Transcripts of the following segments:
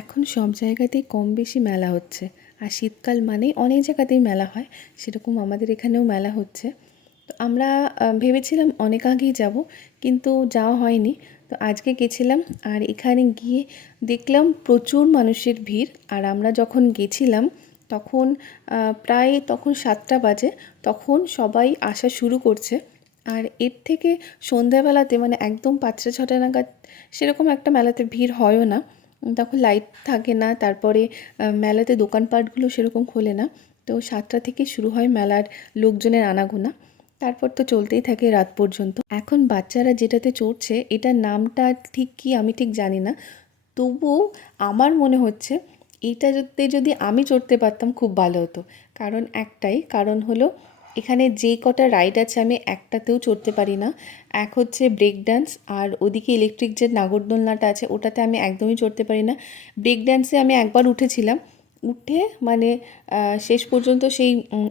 এখন সব জায়গাতেই কম বেশি মেলা হচ্ছে। আর শীতকাল মানেই অনেক জায়গাতেই মেলা হয়, সেরকম আমাদের এখানেও মেলা হচ্ছে। তো আমরা ভেবেছিলাম অনেক আগেই যাব, কিন্তু যাওয়া হয়নি। তো আজকে গেছিলাম, আর এখানে গিয়ে দেখলাম প্রচুর মানুষের ভিড়। আর আমরা যখন গেছিলাম তখন প্রায় তখন 7টা বাজে, তখন সবাই আসা শুরু করছে। আর এর থেকে সন্ধ্যাবেলাতে মানে একদম 5টা 6টা নাগাদ সেরকম একটা মেলাতে ভিড় হয়ও না। তখন লাইট থাকে না, তারপরে মেলাতে দোকানপাটগুলো সেরকম খোলে না। তো 7টা থেকে শুরু হয় মেলার লোকজনের আনাগোনা, তারপর তো চলতেই থাকে রাত পর্যন্ত। এখন বাচ্চারা যেটাতে চড়ছে, এটার নামটা ঠিক কি আমি ঠিক জানি না, তবুও আমার মনে হচ্ছে এইটাতে যদি আমি চড়তে পারতাম খুব ভালো হতো। কারণ একটাই কারণ হলো, এখানে যে কটা রাইড আছে আমি একটাতেও চড়তে পারি না। এক হচ্ছে ব্রেক ডান্স, আর ওদিকে ইলেকট্রিক যে নাগরদোলনাটা আছে ওটাতে আমি একদমই চড়তে পারি না। ব্রেক ডান্সে আমি একবার উঠেছিলাম, উঠে মানে শেষ পর্যন্ত সেই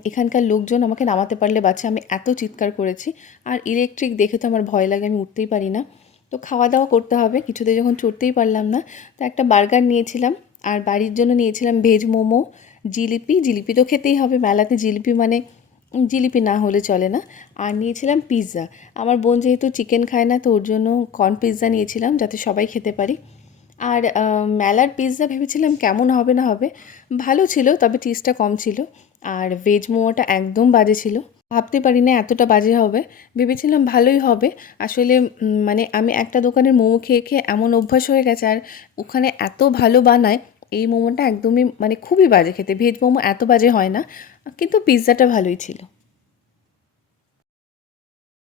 এখানকার লোকজন আমাকে নামাতে পারলে বাঁচে, আমি এত চিৎকার করেছি। আর ইলেকট্রিক দেখে তো আমার ভয় লাগে, আমি উঠতেই পারি না। তো খাওয়া দাওয়া করতে হবে, কিছুতে যখন চড়তেই পারলাম না। তো একটা বার্গার নিয়েছিলাম, আর বাড়ির জন্য নিয়েছিলাম ভেজ মোমো, জিলিপি। জিলিপি তো খেতেই হবে, মেলাতে জিলিপি মানে জিলিপি না হলে চলে না। আর নিয়েছিলাম পিৎজা। আমার বোন যেহেতু চিকেন খায় না, তো ওর জন্য কর্ন পিৎজা নিয়েছিলাম যাতে সবাই খেতে পারি। আর মেলার পিৎজা ভেবেছিলাম কেমন হবে না হবে, ভালো ছিল, তবে চিজটা কম ছিল। আর ভেজ মোমোটা একদম বাজে ছিল, ভাবতে পারি না এতটা বাজে হবে। ভেবেছিলাম ভালোই হবে। আসলে মানে আমি একটা দোকানের মোমো খেয়ে খেয়ে এমন অভ্যাস হয়ে গেছে, আর ওখানে এত ভালো বানায়, এই মোমোটা একদমই মানে খুবই বাজে খেতে। ভেজ মোমো এত বাজে হয় না, কিন্তু পিৎজাটা ভালোই ছিল।